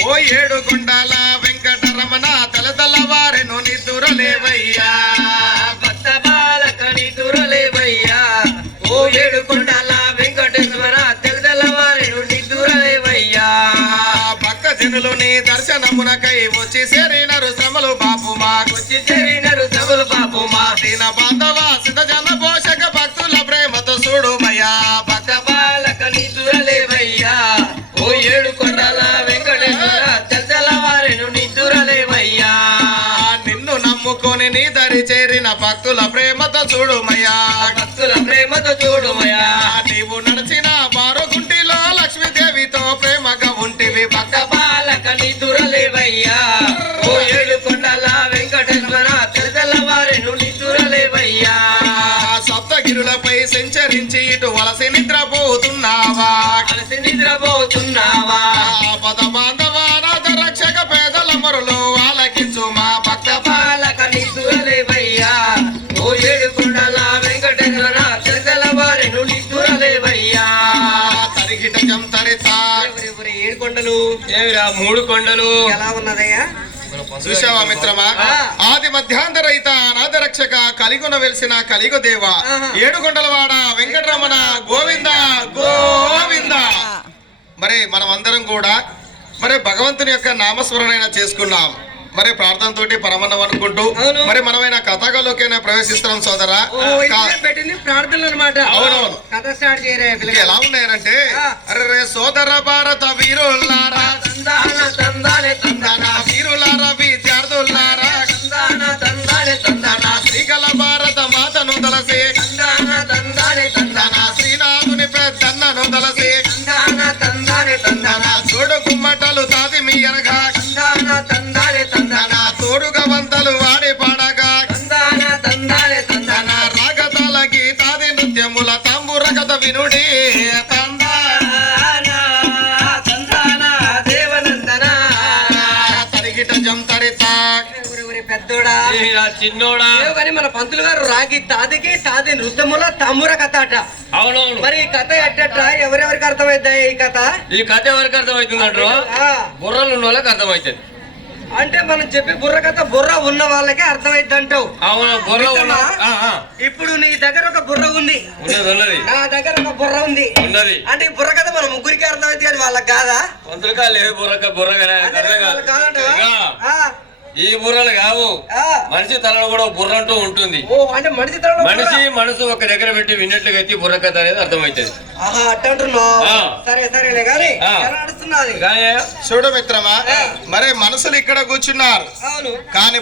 ఓ ఏడు గుండాల వెంకటరమణ తెలతలవారెను నిద్దురలేవయ్యా భక్త బాలకని దురలేవయ్యా ఓ ఏడు వెంకటేశ్వర నుండి దురలేవయ్యా భక్త జనులు నీ దర్శనమునకై వచ్చి చేరినరు శ్రమలు బాపు నమ్ముకొని నీ దరి చేరిన భక్తుల ప్రేమతో చూడుమయ్యా. భక్తుల ప్రేమతో చూడుమయ్యా. నీవు నడిచిన బారుగుంటిలో లక్ష్మీదేవితో ప్రేమగా ఉంటివి భక్త భక్త బాలకని దురలేవయ్యా ఓ ఏడు కొండల వెంకటేశ్వర సప్తగిరులపై సంచరించి ఇటు వలసి నిద్రపోతున్నావా? అలసి నిద్రపోతున్నావా కొండలు ఏమిరా మూడు కొండలు ఎలా ఉన్నదయ్యా చూశావా మిత్రమా. ఆది మధ్యాంతరహిత అనాథ రక్షక కలిగున వెలిసిన కలిగు దేవ. ఏడుకొండలవాడ వెంకటరమణ గోవింద గోవింద మరి మనం అందరం కూడా మరి భగవంతుని యొక్క నామస్మరణైన చేసుకున్నాం మరి ప్రార్థనతోటి పరమన్నం అనుకుంటూ. మరి మనమైన కథలోకైనా ప్రవేశిస్తున్నాం సోదరా ప్రార్థనలు అనమాట అవునవును. కథ స్టార్ట్ ఎలా ఉన్నాయనంటే. అరే సోదర భారత వీరులారా పెద్దన్నను తలసి తందాన తందానే తందాన. తోడు గుమ్మటలు తాది మీ అనగా. తందాన తందానే. తందాన తోడుగా వంతలు వాడి పాడగా. తందాన తందానే. తందాన రాగతాల గీతాది నృత్యముల తంబుర కథ వినుడి చిన్నోడా. కానీ మన పంతులు గారు రాగి తాదికి తాది నృత్యముల తమ్ముర కథ అట అవునవును. మరి ఈ కథ ఎట్టట ఎవరెవరికి అర్థమైద్దా ఈ కథ? ఈ కథ ఎవరికి అర్థమవుతుందంటారు? ఆ, బుర్రలు ఉన్న వాళ్ళకి అర్థమవుతుంది. అంటే మనం చెప్పి బుర్ర కథ బుర్ర ఉన్న వాళ్ళకే అర్థమైద్ది అంటావు అవును? బుర్ర. ఇప్పుడు నీ దగ్గర ఒక బుర్ర ఉంది. నా దగ్గర ఒక బుర్ర ఉంది. ఉన్నది. అంటే ఈ బుర్ర కథ మన ముగ్గురికి అర్థమైంది కానీ వాళ్ళకి కాదా? బుర్రగా అదే వాళ్ళకి కాదంటావా? ఆ, ఈ బుర్రలు కావు. ఆ. మనిషి తలలో కూడా ఒక బుర్ర అంటూ ఉంటుంది. ఓ అంటే మనిషి మనసు ఒక దగ్గర పెట్టి విన్నట్లుగా ఎత్తి బుర్ర కథ అనేది అర్థమవుతుంది. కానీ చూడు మిత్రమా మరి మనసులు ఇక్కడ కూర్చున్నారు. అవును. కానీ